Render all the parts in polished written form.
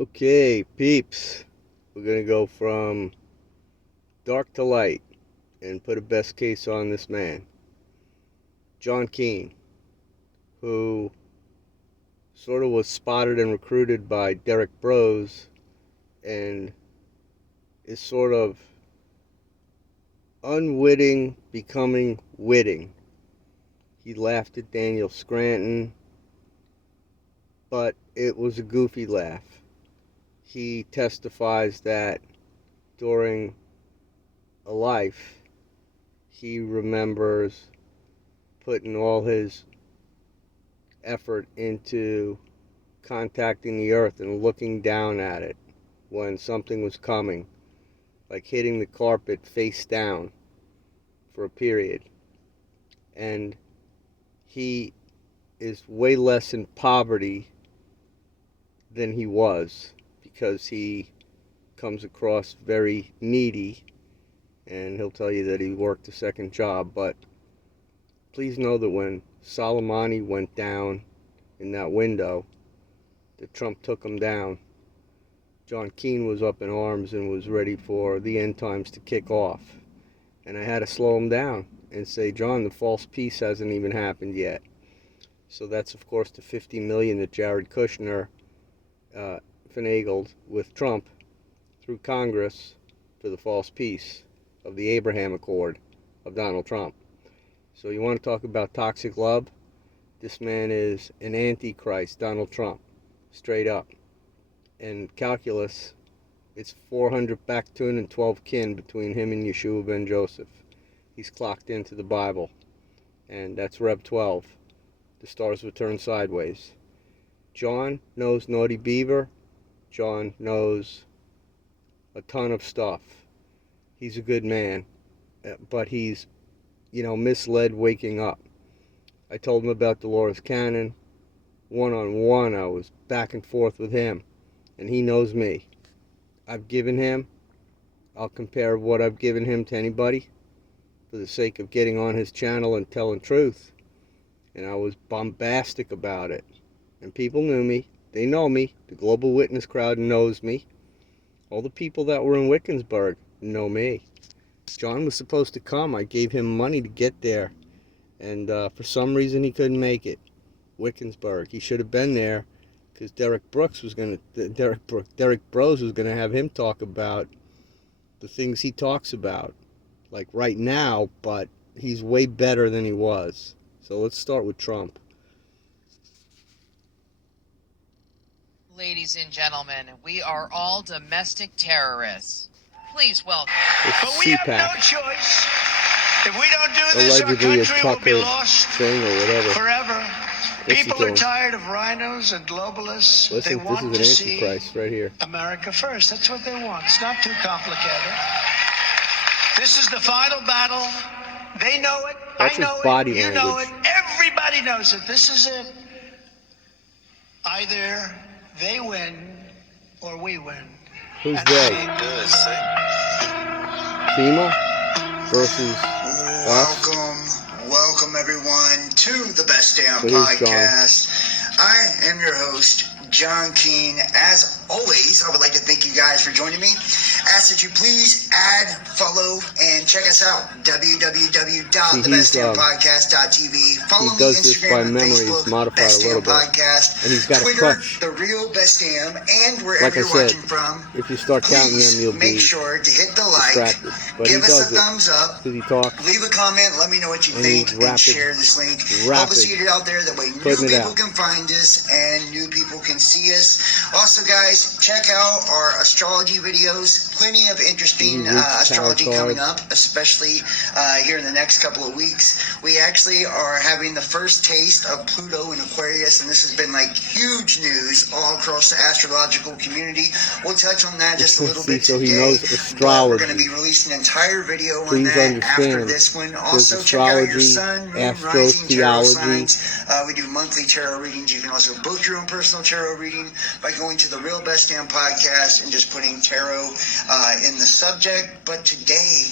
Okay, peeps, we're going to go from dark to light and put a best case on this man. John Keane, who sort of was spotted and recruited by Derek Bros and is sort of unwitting becoming witting. He laughed at Daniel Scranton, but it was a goofy laugh. He testifies that during a life, he remembers putting all his effort into contacting the earth and looking down at it when something was coming, like hitting the carpet face down for a period. And he is way less in poverty than he was, because he comes across very needy, and he'll tell you that he worked a second job. But please know that when Soleimani went down in that window, that Trump took him down, John Keane was up in arms and was ready for the end times to kick off. And I had to slow him down and say, John, the false peace hasn't even happened yet. So that's, of course, the $50 million that Jared Kushner finagled with Trump through Congress for the false peace of the Abraham Accord of Donald Trump. So you want to talk about toxic love? This man is an antichrist, Donald Trump, straight up. And calculus, it's 400 Baktun and 12 kin between him and Yeshua ben Joseph. He's clocked into the Bible, and that's Rev 12. The stars will turn sideways. John knows Naughty Beaver. John knows a ton of stuff. He's a good man, but he's, misled waking up. I told him about Dolores Cannon. One-on-one, I was back and forth with him, and he knows me. I've given him, I'll compare what I've given him to anybody for the sake of getting on his channel and telling truth. And I was bombastic about it. And people knew me. They know me. The Global Witness crowd knows me. All the people that were in Wickensberg know me. John was supposed to come. I gave him money to get there. And for some reason he couldn't make it. Wickensberg. He should have been there, because Derek Bros was going to have him talk about the things he talks about, like right now, but he's way better than he was. So let's start with Trump. Ladies and gentlemen, we are all domestic terrorists. Please welcome. But we have no choice. If we don't do this, our Allegedly country will be lost thing or whatever. forever. Listen People to are him. tired of rhinos and globalists. Listen, They want to this is an see antichrist right here. America first. That's what they want. It's not too complicated. This is the final battle. They know it. That's I know his body it. You know language. it. Everybody knows it. This is it. Either they win or we win. Who's And they? FEMA versus us. Welcome everyone to the Best Damn So here's John. Podcast. I am your host, John Keane. As always, I would like to thank you guys for joining me. Ask that you please add, follow, and check us out. www.thebestdampodcast.tv. Follow me does this by Instagram and memory. Facebook. He's modified Best a little Damn bit. Podcast. And he's got a Twitter, crutch. The Real Best Damn, and wherever Like I you're said, watching from. if you start counting them, Please you'll make be sure to hit the like. distracted. But Give he us does a thumbs up. because he talks. Leave a comment. Let me know what you And think, he's and rapid. share this link. Help us Rapid. get it out there. That way, new Putting it people out. can find us and new people can see us. Also, guys, check out our astrology videos. Plenty of interesting He reads astrology tarot coming cards. up, especially here in the next couple of weeks. We actually are having the first taste of Pluto in Aquarius, and this has been like huge news all across the astrological community. We'll touch on that just a little bit So he today. knows But astrology. we're going to be releasing an entire video on Please that after understand, this one. there's Also, check out your astrology, sun, moon, rising tarot astrotheology. signs. We do monthly tarot readings. You can also book your own personal tarot tarot reading by going to the Real Best Damn Podcast and just putting tarot in the subject. But today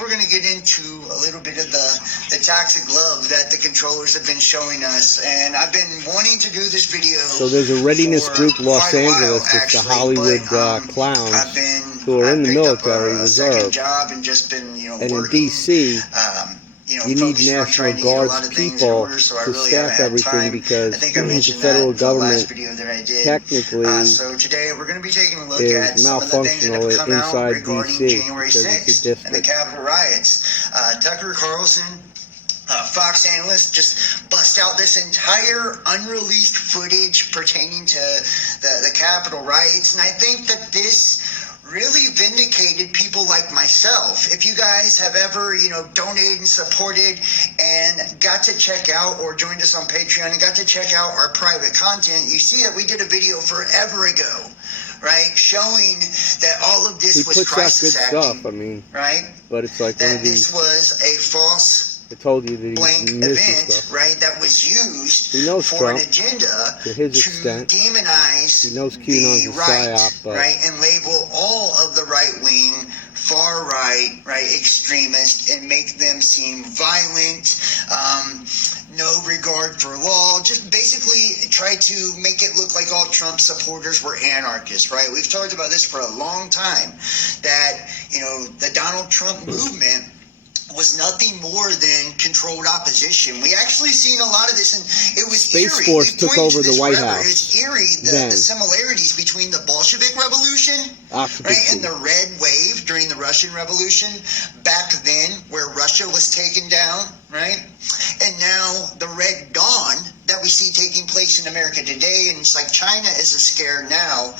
we're going to get into a little bit of the toxic love that the controllers have been showing us. And I've been wanting to do this video. So there's a readiness group, Los Angeles, it's the Hollywood clowns who are in the military reserve. And just been, and in D.C., you need National Guards people to staff everything because the federal government technically so today we're going to be taking a look at some of the things that have come out regarding January 6th and the Capitol riots. Tucker Carlson, Fox analyst, just bust out this entire unreleased footage pertaining to the Capitol riots, and I think that this really vindicated people like myself. If you guys have ever, donated and supported and got to check out or joined us on Patreon and got to check out our private content, you see that we did a video forever ago, right, showing that all of this was crisis acting. Stuff, right? But it's like that this was a false I told you that blank event, right, that was used for Trump, an agenda to his extent. Demonize the right, psyop, right, and label all of the right-wing, far-right, right, extremists and make them seem violent, no regard for law, just basically try to make it look like all Trump supporters were anarchists, right? We've talked about this for a long time, that, the Donald Trump movement was nothing more than controlled opposition. We actually seen a lot of this, and it was Space eerie. Force took over the White House. It's eerie, the similarities between the Bolshevik Revolution, right, and the Red Wave during the Russian Revolution back then, where Russia was taken down, right? And now the Red Dawn that we see taking place in America today, and it's like China is a scare now.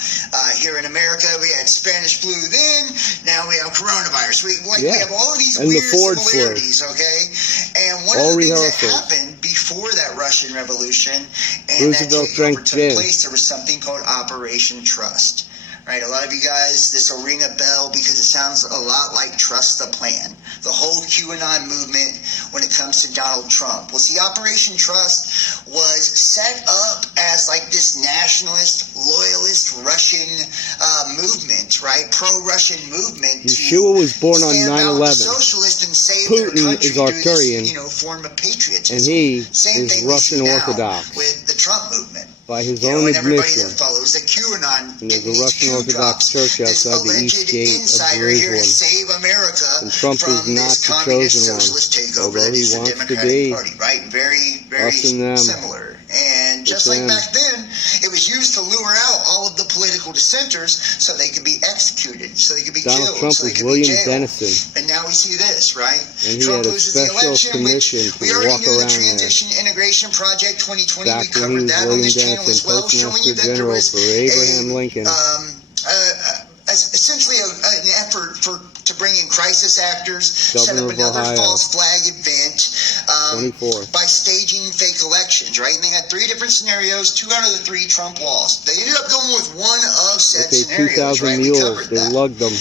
Here in America, we had Spanish flu then, now we have coronavirus. We have all of these weird similarities, okay? And one of the things that happened before that Russian Revolution and that takeover took place, there was something called Operation Trust. Right, a lot of you guys, this will ring a bell because it sounds a lot like Trust the Plan. The whole QAnon movement when it comes to Donald Trump. Well, see, Operation Trust was set up as like this nationalist, loyalist Russian movement, right? Pro-Russian movement. Yeshua was born on 9/11. Socialist and save Putin their country is Arthurian, through this, form of patriotism. and he Same is thing Russian we see Orthodox. now with the Trump movement. By his and own everybody admission, that follows the QAnon, and there's a Russian Orthodox church outside the East Gate of Here to Jerusalem. save America And Trump from is not this the communist chosen one, socialist takeover although that he is the wants to Democratic be. Party, right? Very, very Us and them. similar. And just It's like them. back then, it was used to lure out all of the political dissenters so they could be executed, so they could be Donald killed, Trump so they was could William be jailed. Dennison. And now we see this, right? And he Trump had a loses the special election, which commission we to already walk knew the around there. Transition Integration Project 2020. Back We when he covered was that on William this channel Dennison, as well, showing you Postmaster that there General was for Abraham Lincoln. Essentially an effort to bring in crisis actors, set Governor up of another Ohio. false flag event 24th. by staging fake elections, right? And they had 3 different scenarios. 2 out of the 3 Trump lost. They ended up going with one of said With scenarios, 2,000 right? We mules, covered they that. lugged them.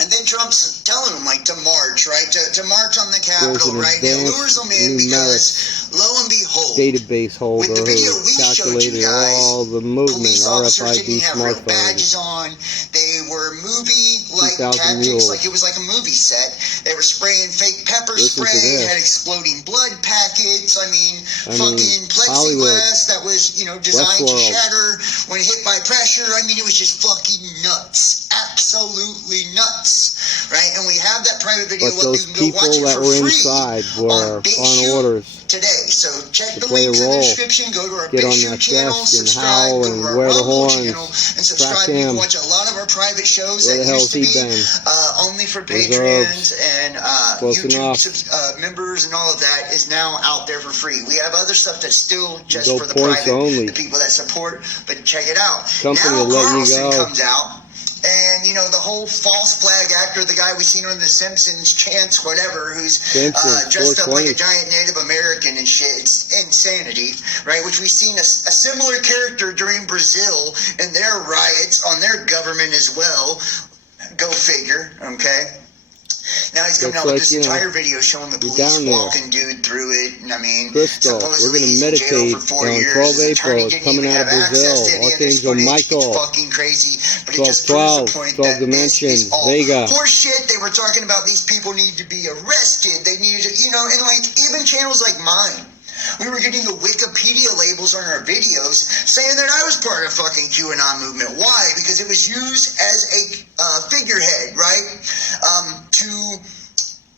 And then Trump's telling them, like, to march, right? To march on the There's Capitol, an right? And it lures them in because, numeric lo and behold, database holder with the video who we showed you calculated guys, all the movement, police officers RFID didn't have real badges smartphones. on. They were movie-like 2,000 tactics, mules. like it was like a movie set. They were spraying fake pepper Listen to spray, this. had exploding blood packets. Fucking Hollywood, plexiglass that was, designed to Westworld. shatter when hit by pressure. It was just fucking nuts. Absolutely nuts. Right? And we have that private video. But those you can go watch people it that for were free inside were on on orders today. So check to the play a links in the role. description. Go to our Get on BitChute that channel, desk and subscribe, howl go and to our wear the Rumble horns. channel, and subscribe. Track You him. can watch a lot of our private shows Where that the used hell's to he be been? only for Reserves. Patreons and Close YouTube members, and all of that is now out there for free. We have other stuff that's still just Go for the points private, only. the people that support. But check it out. Company Now will let you Carlson go. comes out. And, the whole false flag actor, the guy we seen on The Simpsons, Chance, whatever, who's dressed up like a 420. giant Native American and shit. It's insanity, right? Which we've seen a similar character during Brazil and their riots on their government as well. Go figure, okay? Now he's coming Looks out with like, this you know, entire video showing the you're police down there. walking dude through it. And I mean, Crystal, we're supposedly going to he's in jail meditate for 4 on years. 12 His attorney April. It's didn't coming even out of have access Brazil. to any of this Archangel footage. Michael. It's fucking crazy. But it just proves 1212, the point 12 that dimensions, this is all Vega. horseshit. They were talking about these people need to be arrested. They needed to, you know, and like even channels like mine. We were getting the Wikipedia labels on our videos saying that I was part of fucking QAnon movement. Why? Because it was used as a figurehead, right? To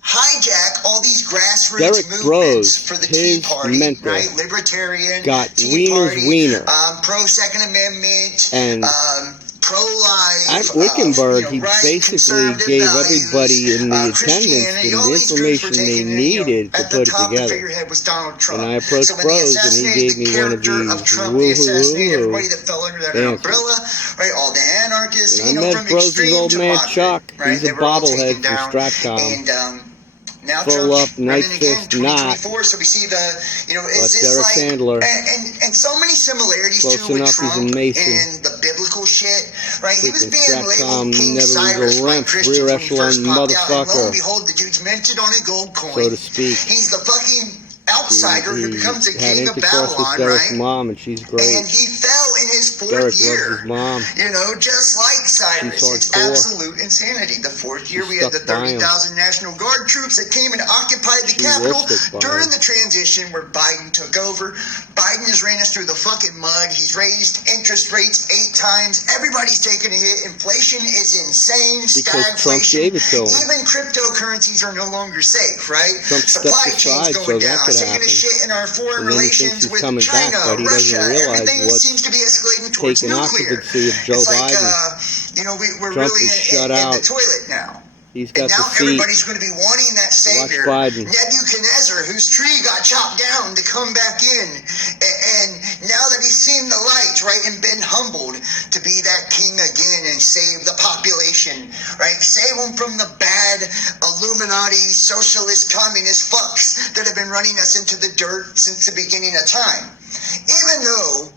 hijack all these grassroots Derek movements Bros, for the Tea his Party, mentor, right? Libertarian, got Tea Weiner's Party, Weiner. pro-Second Amendment, And pro-life, at Wickenberg, he right, basically conservative gave values, everybody in the attendance Christianity, the all these groups were information they taken in, needed to at the put it top, the together. figurehead was Donald Trump. And I approached So when they Bros, and he assassinated gave the me one of character of these Trump, they assassinated woo-hoo-hoo everybody that fell under that dances. umbrella, right? All the anarchists, And you I know, met from Bros' extreme old to man moderate, Chuck. right? He's a They were all bobblehead taken from down, Stratcom. and now Full Trump's up, night running again, fist, not. 2024. So we see the, you know, But is this Derek like, Sandler. and so many similarities Close too with enough, he's a Trump Mason. and the biblical shit, right? He was Freaking being labeled Stratcom King never Cyrus by relents, Christians rear when he first echelon popped out, and lo and motherfucker, behold, the dude's minted on a gold coin. so to speak. He's the fucking outsider who He becomes a had king of intercourse with Babylon, Derek's right? mom, and she's And great. he fell in his fourth Derek loves year, his mom. you know, just like Cyrus. She's It's hardcore. absolute insanity. The fourth year, She we had the stuck by him. 30,000 National Guard troops that came and occupied the She will Capitol stick by during him. the transition where Biden took over. Biden has ran us through the fucking mud. He's raised interest rates 8 times. Everybody's taking a hit. Inflation is insane. Because Trump Stagflation. gave it to him. Even cryptocurrencies are no longer safe, right? Trump stepped Supply chains aside going so that down. could Taking a happen. shit in our foreign And then he thinks relations he's with coming back, China, but he Russia. doesn't realize Everything what's seems to be escalating towards taken nuclear. occupancy of Joe It's like, Biden. you know, we're Trump really is shut in out. the toilet now. He's And got the now seat. everybody's going to be wanting that savior, Biden. Nebuchadnezzar, whose tree got chopped down, to come back in. And now that he's seen the light, right, and been humbled to be that king again and save the population, right? Save them from the bad Illuminati, socialist, communist fucks that have been running us into the dirt since the beginning of time. Even though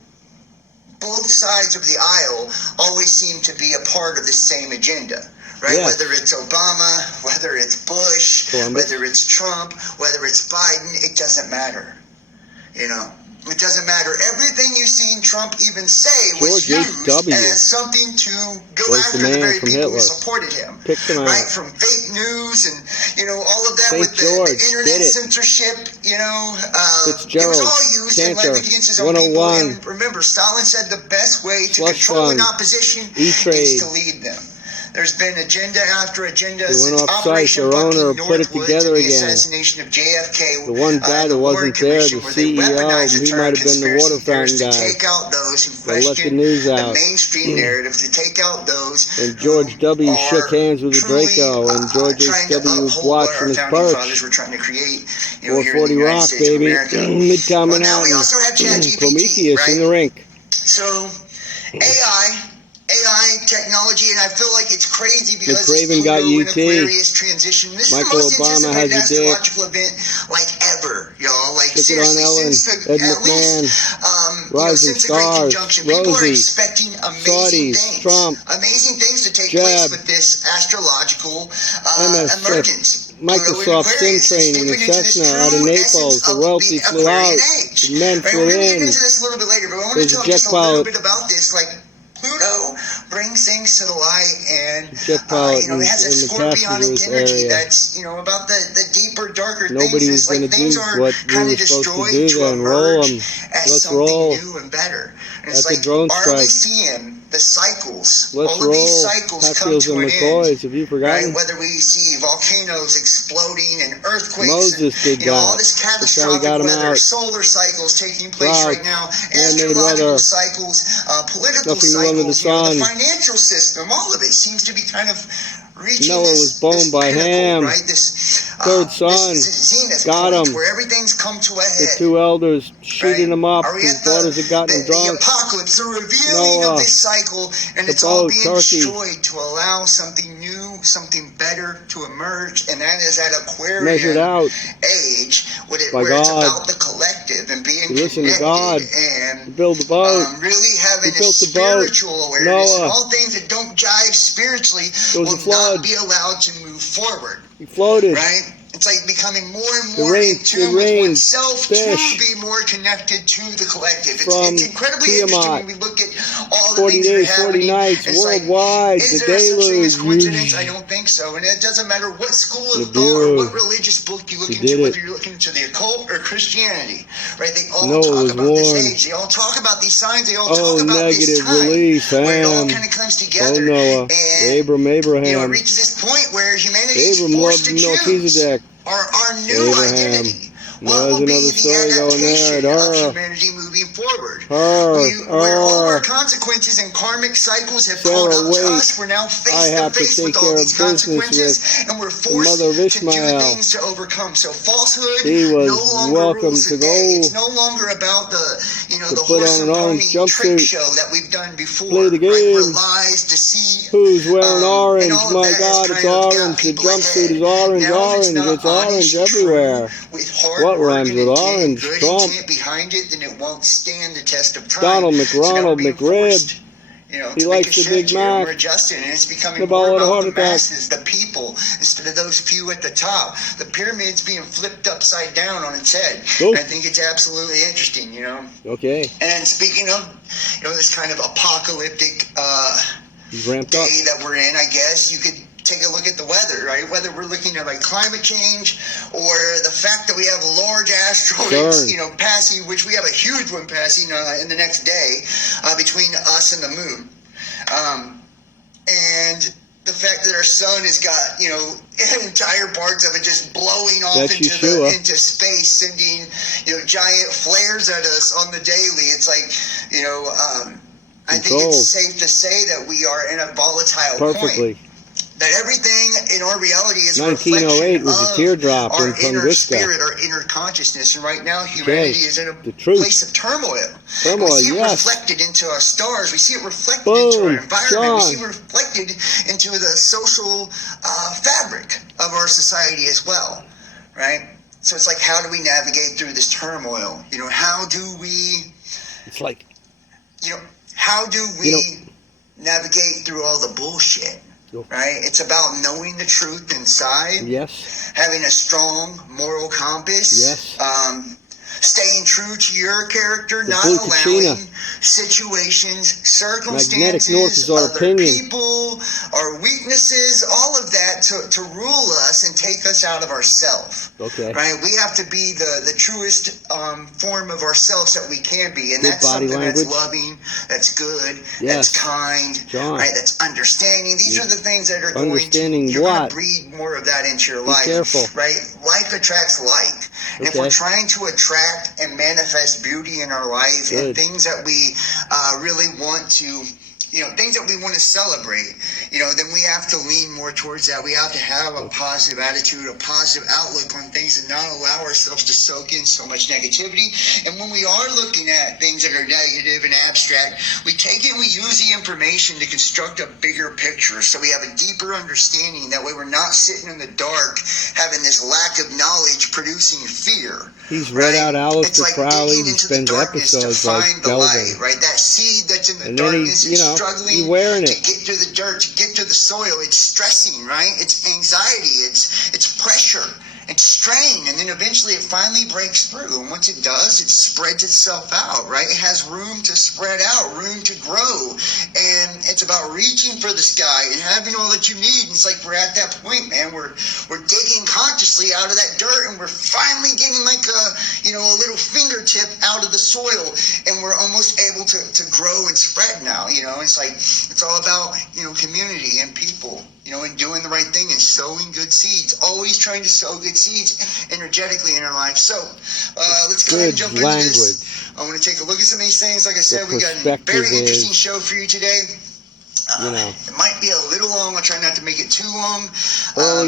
both sides of the aisle always seem to be a part of the same agenda. Right? Yes. Whether it's Obama, whether it's Bush, Columbus. whether it's Trump, whether it's Biden, it doesn't matter. You know, it doesn't matter. Everything you've seen Trump even say was George used H.W. as something to go was after the the man very from people who Hitler. supported him. Picked him Right? out. From fake news and, you know, all of that St. with George the internet did it. censorship, you know. It Fitzgerald, was all used and Cantor, levied against his own people. 101. And remember, Stalin said the best way to Slush control an fund, opposition E-Trade. is to lead them. There's been agenda after agenda They went since off site, Operation their fucking owner put it Northwoods together and the again. assassination of JFK. The one guy that the Warren wasn't there, Commission, the where they CEO, weaponized the he term might have been the water conspiracy theorists fountain to guy. take out those who They let the question news the out. mainstream narrative, to take out those And George W. who shook are hands with the truly, Draco, and George trying to H.W. uphold watched what from our his founding perch. fathers were trying to create, you know, here in 440 the United Rock, States of baby. America. Midtown Well, now we Manhattan. also have ChatGPT, Prometheus right? in the rink. So, AI technology, and I feel like it's crazy because McRaven it's got Pluto and UT. Aquarius transition. This Michael is the most Obama has anticipated a dick. astrological event like ever, y'all. Like Stick it on seriously, Ellen, since Ed at McMahon, least Rising since the Great Stars, Conjunction, people are Rosie, expecting amazing Saudis, things, Trump, amazing things to take Jeb, place with this astrological MS6, emergence. Microsoft Sim Training in Cessna out of Naples. The royalty flew out. The men Right, flew we're going to get in. into this a little bit later, but I want There's to a talk jet just a little pilot. bit about this. Like, Pluto brings things to the light, and Jet pilot you know, it has a in the scorpionic passengers energy area. that's, you know, about the deeper, darker Nobody things. was It's like going to things do are what kind we of were supposed to destroyed do to then. Roll emerge them. as Let's something roll. new and better. And it's At the like, drone are we strike. seeing the cycles? Let's all of these roll. cycles come Hatfields to and an McCoys. end. Have you Right? forgotten? Whether we see volcanoes exploding and earthquakes Moses and, did you know, all that. this That's how we catastrophic got him weather, out. solar cycles taking place Droughts, right now, man-made astrological weather, cycles, political nothing new under the cycles, you know, the sun. financial system, all of it seems to be kind of reaching Noah this, was born this by pinnacle, Ham. right? This Third son. this zenith Got point him. where everything's come to a The head. two elders shooting him up. Are we His at daughters had gotten him the drunk. apocalypse, the revealing Noah, of this cycle, and the it's all boat, being Turkey. destroyed to allow something new, something better to emerge, and that is that Measured Aquarian out age, where by it's God. about the collective and being You listen to connected God. and You build the boat. really having He a built the boat. spiritual awareness, and Noah. all things that don't jive spiritually There was will a flood. not be allowed to move forward. He floated. Right? It's like becoming more and It more rained- in tune it with rained oneself fish to be more connected to the collective. from It's incredibly Tiamat. interesting when we look at all the 40 things that are days, 40 happening. nights, It's like, worldwide, is the there such thing as deluge. coincidence? I don't think so. And it doesn't matter what school of Nibiru. thought or what religious book you look He into, did whether it. you're looking into the occult or Christianity, right? They all Noah talk was about this warned. age. They all talk about these signs. They all Oh, talk about this negative time release, where it all Ham. kind of comes Oh, together. Noah. And Abraham. you know, it reaches this point where humanity is Abram forced loved to choose Melchizedek. our new Abraham. identity. Now What there's will be another the story going there. adaptation of humanity moving forward? Where all of our consequences and karmic cycles have caught Sarah, up to wait. us, we're now face I to have to face take with care all of these business consequences, with and we're the forced mother of to do Ishmael. things to overcome. So falsehood He was no longer welcome rules to the day. go It's no longer about the to the put horse on and an orange pony trick jumpsuit. show that we've done before. Play the Right? Where game. lies, deceit, Who's wearing and orange? all of My that has God, it's kind of got orange. The people jumpsuit ahead. is orange, Now, if it's orange. not It's orange honest, everywhere. true, with hard What work rhymes and with intent, orange? good Trump. intent behind it, then it won't stand the test of time. Donald So now we're McRonald being McRib. forced, He to make a likes the shift Big here, and Mac. we're adjusting, and it's becoming The more ball of a about heart the attack. masses, the people, instead of those few at the top. The pyramid's being flipped upside down on its head. Oh. And I think it's absolutely interesting, Okay, And speaking of, this kind of apocalyptic he's ramped up. day that we're in, I guess you could take a look at the weather, right? Whether we're looking at like climate change or the fact that we have large asteroids, Sure. passing, which we have a huge one passing in the next day between us and the moon. And the fact that our sun has got, entire parts of it just blowing off That's Yeshua. into space, sending, giant flares at us on the daily. It's like, I think Controlled. it's safe to say that we are in a volatile Perfectly. point. That everything in our reality is a 1908 reflection was a of teardrop our in inner Tunguska. spirit, our inner consciousness. And right now, humanity is in a the truth. place of turmoil. Turmoil, We see it yes. reflected into our stars. We see it reflected into our Boom, environment. John. We see it reflected into the social fabric of our society as well, right? So it's like, how do we navigate through this turmoil? How do we, It's like, how do we navigate through all the bullshit? Right? It's about knowing the truth inside. yes, Having a strong moral compass. yes. Staying true to your character, The not blue allowing Kachina. situations, Magnetic circumstances, North is our other opinion. people, our weaknesses, all of that to rule us and take us out of ourself. Okay. Right? We have to be the truest form of ourselves that we can be. And Good that's body something language. that's loving, that's good, Yes. that's kind, John. right? That's understanding. These are the things that are going Understanding to, you're going what? to breed more of that into your Be life. careful. Right? Like attracts like. And if we're Okay. trying to attract and manifest beauty in our life and Good. things that we really want to, things that we want to celebrate, then we have to lean more towards that. We have to have a positive attitude, a positive outlook on things and not allow ourselves to soak in so much negativity. And when we are looking at things that are negative and abstract, we take it and we use the information to construct a bigger picture so we have a deeper understanding. That way we're not sitting in the dark having this lack of knowledge producing fear. He's read out It's Aleister like Crowley. digging He into the spends darkness to episodes like find the light, delving. right? That seed that's in the And then he, darkness is he's struggling wearing to it. get to the dirt, to get to the soil. It's stressing, right? It's anxiety. It's pressure. It's strain. And then eventually it finally breaks through. And once it does, it spreads itself out, right? It has room to spread out, room to grow. And it's about reaching for the sky and having all that you need. And it's like we're at that point, man. We're digging consciously out of that dirt, and we're finally getting like a little fingertip out of the soil, and we're almost able to grow and spread now. It's like it's all about community and people. And doing the right thing and sowing good seeds. Always trying to sow good seeds energetically in our life. So let's go ahead and jump into this. I want to take a look at some of these things. Like I said, we got a very interesting show for you today. It might be a little long. I'll try not to make it too long.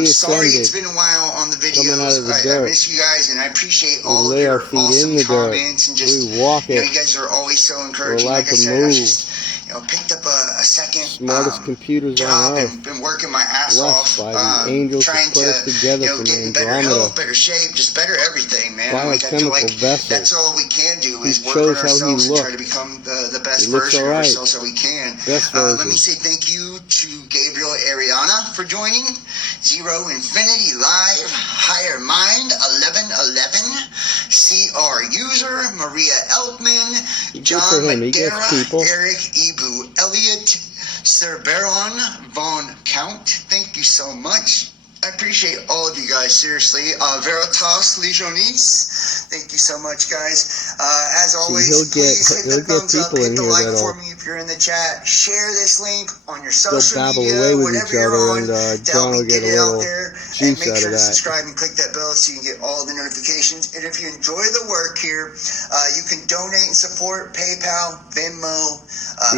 Sorry it's been a while on the videos. I miss you guys, and I appreciate all of your awesome comments and just we walk it. you guys are always so encouraging. We're allowed Like I to said, I move. just picked up a second Smartest computers job on earth. and been working my ass Blessed off, by the angels who trying put us to together from get in better Andromeda. health, better shape, just better everything, man. Like, I feel Biochemical like vessels. that's all we can do is He work on shows how he ourselves and try looked. to become the best He looks version all of right. ourselves that we can. Best Let version. me say thank you to Gabriel Ariana for joining. Zero Infinity Live, Higher Mind 1111, CR User, Maria Eltman, John McDara, Eric Ibu Elliott, Sir Baron Von Count. Thank you so much. I appreciate all of you guys, seriously. Veritas Legionis, thank you so much, guys. As always, please hit the thumbs up, hit the like for me if you're in the chat. Share this link on your social media, whatever you're on, to help me get it out there. And make sure to subscribe and click that bell so you can get all the notifications. And if you enjoy the work here, you can donate and support PayPal, Venmo,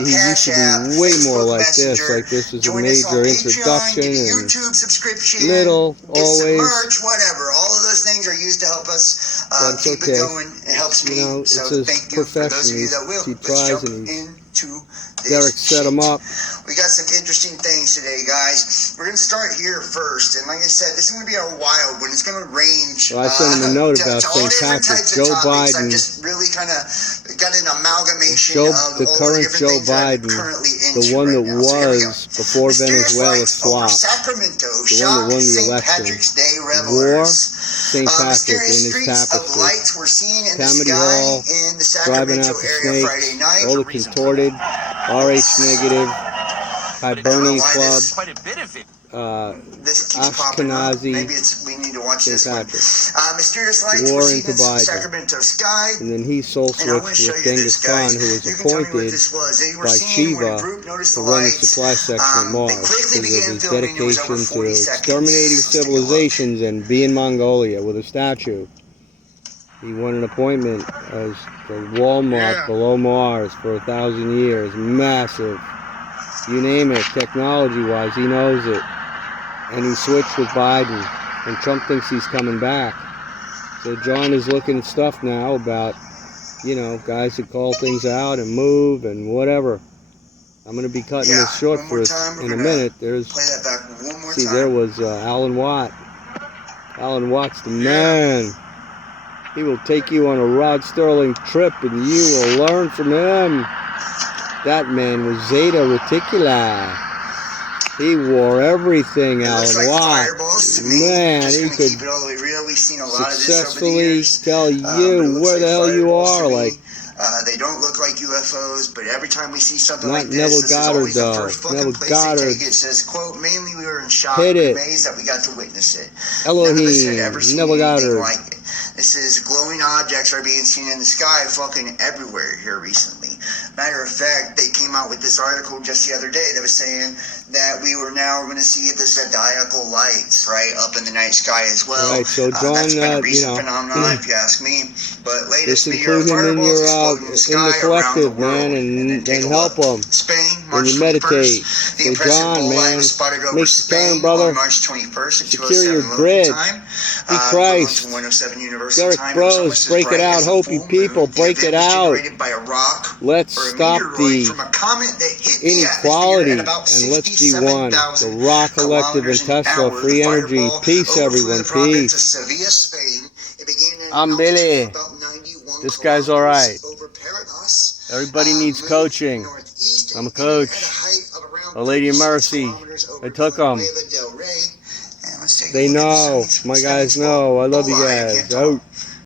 Cash App, way Facebook more like Messenger. This is a Join us on major Patreon, introduction get a and YouTube subscription. Little, get some always. merch, whatever. All of those things are used to help us keep it going. It helps me. So thank you for those of you that will. Let's jump into this. Derek set him up. We got some interesting things today, guys. We're going to start here first. And like I said, this is going to be our wild one. It's going to range I sent him a note about to all St. different Patrick. types Joe of topics. Biden. I've just really kind of got an amalgamation of the all current the different Joe things that I'm Biden, currently into the one right that now. So here we go. was before Mysterious Venezuela lights over flopped. Sacramento, The one shock that won the St. election. Patrick's Day Wore revelers. St. Patrick Mysterious in his streaks of tapestry. lights were seen in the Tammany sky Hall, in the driving Sacramento out the area snakes, Friday night. all the contorted, RH negative, Hibernian Club, This keeps popping up. Ashkenazi, Maybe we need to watch St. this one. Patrick. Mysterious lights War were seen into in the Biden. Sacramento sky. And then he soul And I want to switched show with you Genghis this, guys. Khan, who was You can tell me what appointed this was. They were by seen when a Shiva group noticed to the run the lights. supply section at Mars They quickly because began of his filming. It was over dedication 40 to seconds. exterminating Let's take a look. civilizations and being Mongolia with a statue. He won an appointment as the Walmart below Mars for 1,000 years. Massive. You name it, technology-wise, he knows it. And he switched with Biden. And Trump thinks he's coming back. So John is looking at stuff now about, guys that call things out and move and whatever. I'm going to be cutting this short for us in a minute. Play that back one more time. time. There was Alan Watt. Alan Watt's the man. He will take you on a Rod Sterling trip and you will learn from him. That man was Zeta Reticuli. He wore everything, Alan Watt. Man, he could successfully tell you where the hell you are. Like, they don't look like UFOs, but every time we see something not like this, Neville this Goddard, is always the first fucking Neville place Goddard. they take it. It says, quote, mainly we were in shock Hit and it. amazed that we got to witness it. Elohim, None of us had ever seen Neville anything Goddard. like it. This is glowing objects are being seen in the sky fucking everywhere here recently. Matter of fact, they came out with this article just the other day that was saying that we were now going to see the zodiacal lights, right, up in the night sky as well. Right, so John, that's been a recent phenomenon, if you ask me. But latest just meteor include him in fireballs your exploding in the sky in the collective, around the world. man, and take a help look. them. Spain, When March you meditate, 21st. The say, impressive John, bull light man, was spotted over make the Spain turn, brother. on March 21st at Secure 2:07 your local grid. time. Be Christ. 107 Universal Derek time. It was Bros, almost as break it bright out. as a Hope full you people, moon. break The it event was out. generated by a rock Let's or a stop meteoroid the from a comet that hit the inequality, atmosphere at about and let's be one. 67,000 The Rock Collective and kilometers an Tesla, hour. free The energy, fireball peace, overflew everyone, the province of peace. Sevilla, Spain. It began at I'm an altitude Billy. of about 91 This guy's kilometers alright. over Paradise. Everybody needs Moved coaching. northeast I'm a and ended coach. at a height of around A Lady of 36 Mercy. kilometers over I took 'em. Villanueva del Rey. And let's take a They look at know. this. My guys know. I love you guys. Out.